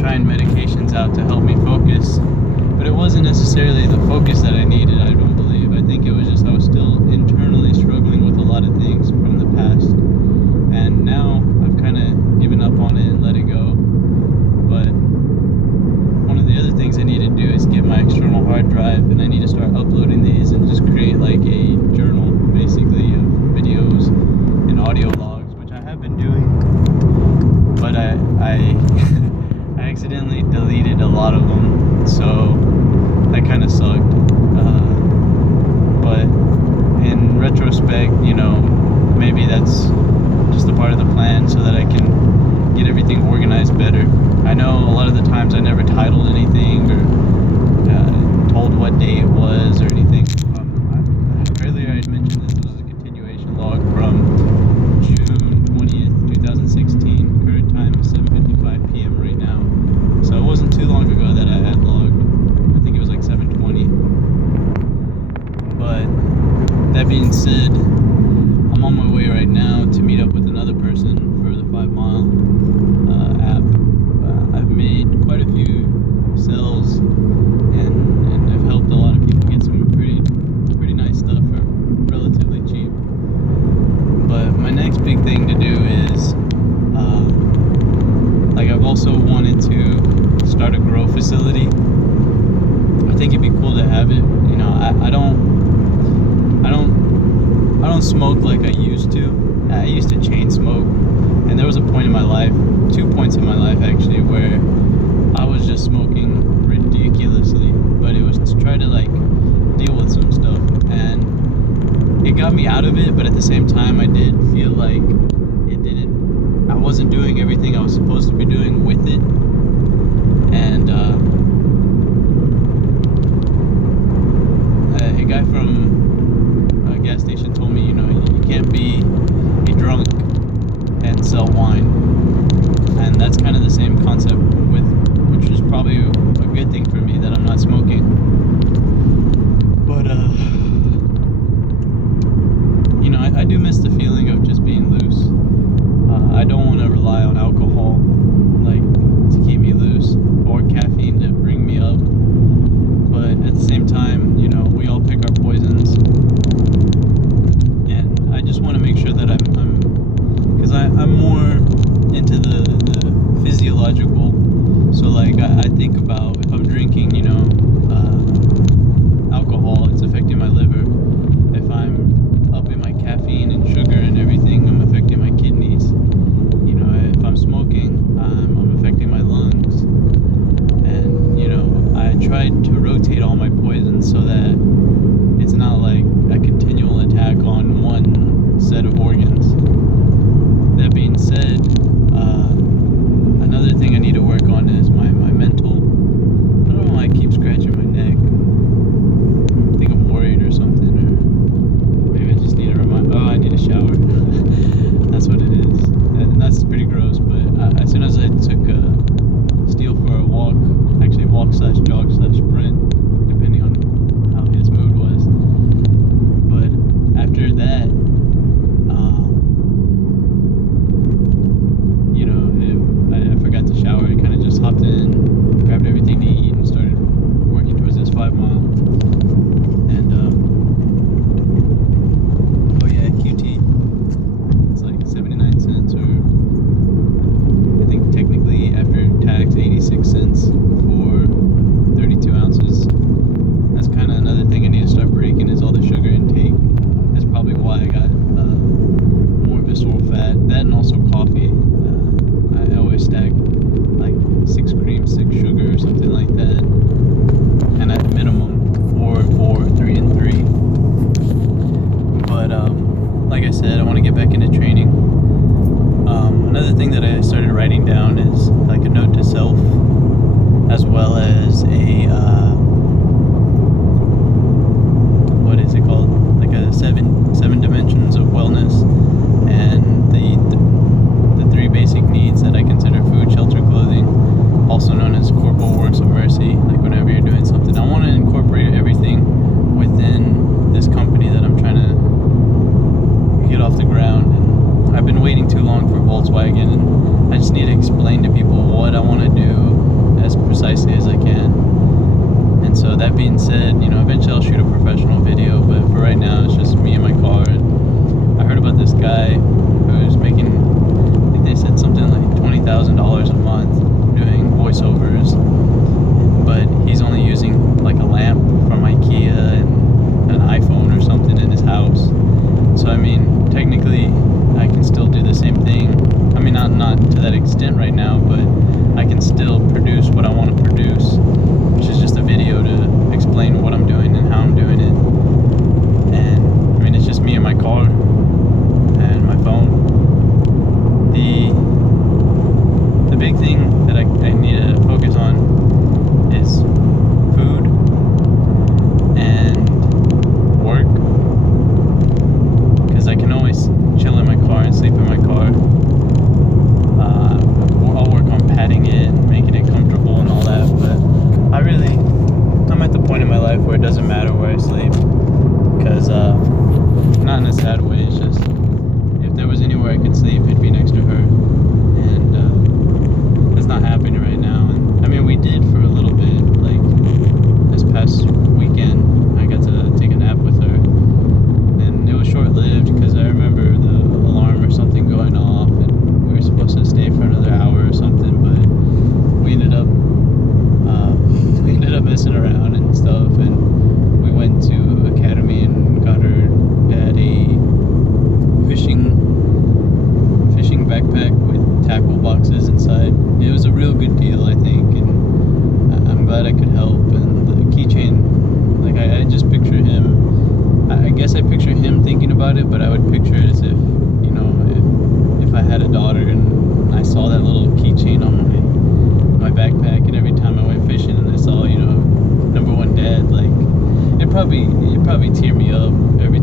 trying medications out to help me focus, but it wasn't necessarily the focus that I needed, I don't believe. I think it was just I was still internally struggling with a lot of things from the past, and now I've kind of given up on it and let it go. But one of the other things I need to do is get my external hard drive, and I need to start uploading these and just create like a journal basically of videos and audio logs, which I have been doing, but I I accidentally deleted a lot of them, so that kind of sucked. But in retrospect, maybe that's just a part of the plan so that I can get everything organized better. I know a lot of the times I never titled anything or told what day it was or anything. Earlier I had mentioned this was a continuation log from June 20th, 2016. Current time is 7:55 p.m. right now. So it wasn't too long ago that I had logged. I think it was like 7:20. But that being said, I'm on my way right now to meet up with another person for the 5 Mile app. I've made quite a few sales and I've helped a lot of people get some pretty nice stuff for relatively cheap. But my next big thing to do is I've also wanted to start a grow facility. I think it'd be cool to have it. I don't smoke like I used to. I used to chain smoke, and there was a point in my life, 2 points in my life actually, where I was just smoking ridiculously, but it was to try to deal with some stuff, and it got me out of it, but at the same time I did feel like I wasn't doing everything I was supposed to be doing with it. And a guy from a gas station told me, you can't be a drunk and sell wine. And that's kind of the same concept which is probably a good thing for me that I'm not smoking. But I do miss the feeling of just being loose. I don't want to rely on alcohol to keep me loose, or caffeine to bring me up. But at the same time, we all pick our poisons, and I just want to make sure that because I'm more into the physiological. So I think about if I'm drinking, alcohol, it's affecting my liver. If I'm upping my caffeine and sugar and everything, I'm affecting my kidneys. If I'm smoking, I'm affecting my lungs. And I tried to rotate all my poisons so that it's not like a continual attack on one set of organs. That being said, another thing I need to work on is my mental. I don't know why I keep scratching my neck. I think I'm worried or something, or maybe I just need to I need a shower. That's what it is. And that's pretty gross, but as soon as I took Steele for a walk, actually walk/jog/sprint, depending on how his mood was. But after that, I forgot to shower. I kind of just hopped in, grabbed everything to eat, and started working towards this 5 Mile. And QT. It's like 79 cents, or I think technically after tax 86 cents for 32 ounces. That's kind of another thing I need to start breaking, is all the sugar intake. That's probably why I got more visceral fat. That and also coffee. I always stack 6 cream, 6 sugar, or something like that. And at minimum 4, 3, and 3. But like I said, I want to get back into training. Another thing that I started writing down is a note to self, as well as a what is it called? A seven dimensions of wellness, and the 3 basic needs that I consider food, shelter, clothing, also known as corporal works of mercy. Whenever you're doing something, I want to incorporate everything within this company that I'm trying to get off the ground. And I've been waiting too long for Volkswagen, and I just need to explain to people what I want to do being said, eventually I'll shoot a professional video, but for right now it's just me and my car. And I heard about this guy who's making, I think they said something like $20,000 a month doing voiceovers, but he's only using like a lamp from IKEA and an iPhone or something in his house. So I mean, technically I can still do the same thing. I mean, not to that extent right now, but I can still produce what I want to produce, which is just a video to explain what I'm doing and how I'm doing it. And I mean, it's just me and my car and my phone. The big thing that I need to focus on is food and work, because I can always chill in my car and sleep in my car. I'll work on padding it and making it comfortable and all that, but I'm at the point in my life where it doesn't matter where I sleep, because not in a sad way, it's just if there was anywhere I could sleep, it'd be next to her, and that's not happening right now. And I mean, we did for a little bit, like this past weekend I got to take a nap with her, and it was short-lived because I remember the alarm or something going off and we were supposed to stay for another hour or something, but we ended up messing around and stuff, and we went to Academy and got her dad a fishing backpack with tackle boxes inside. It was a real good deal, I think, and I'm glad I could help. And the keychain, like I just picture him, I guess I picture him thinking about it, but I would picture it as if, if I had a daughter and I saw that little keychain on my backpack, and every time I went fishing and I saw, number one dad, like it'd probably tear me up every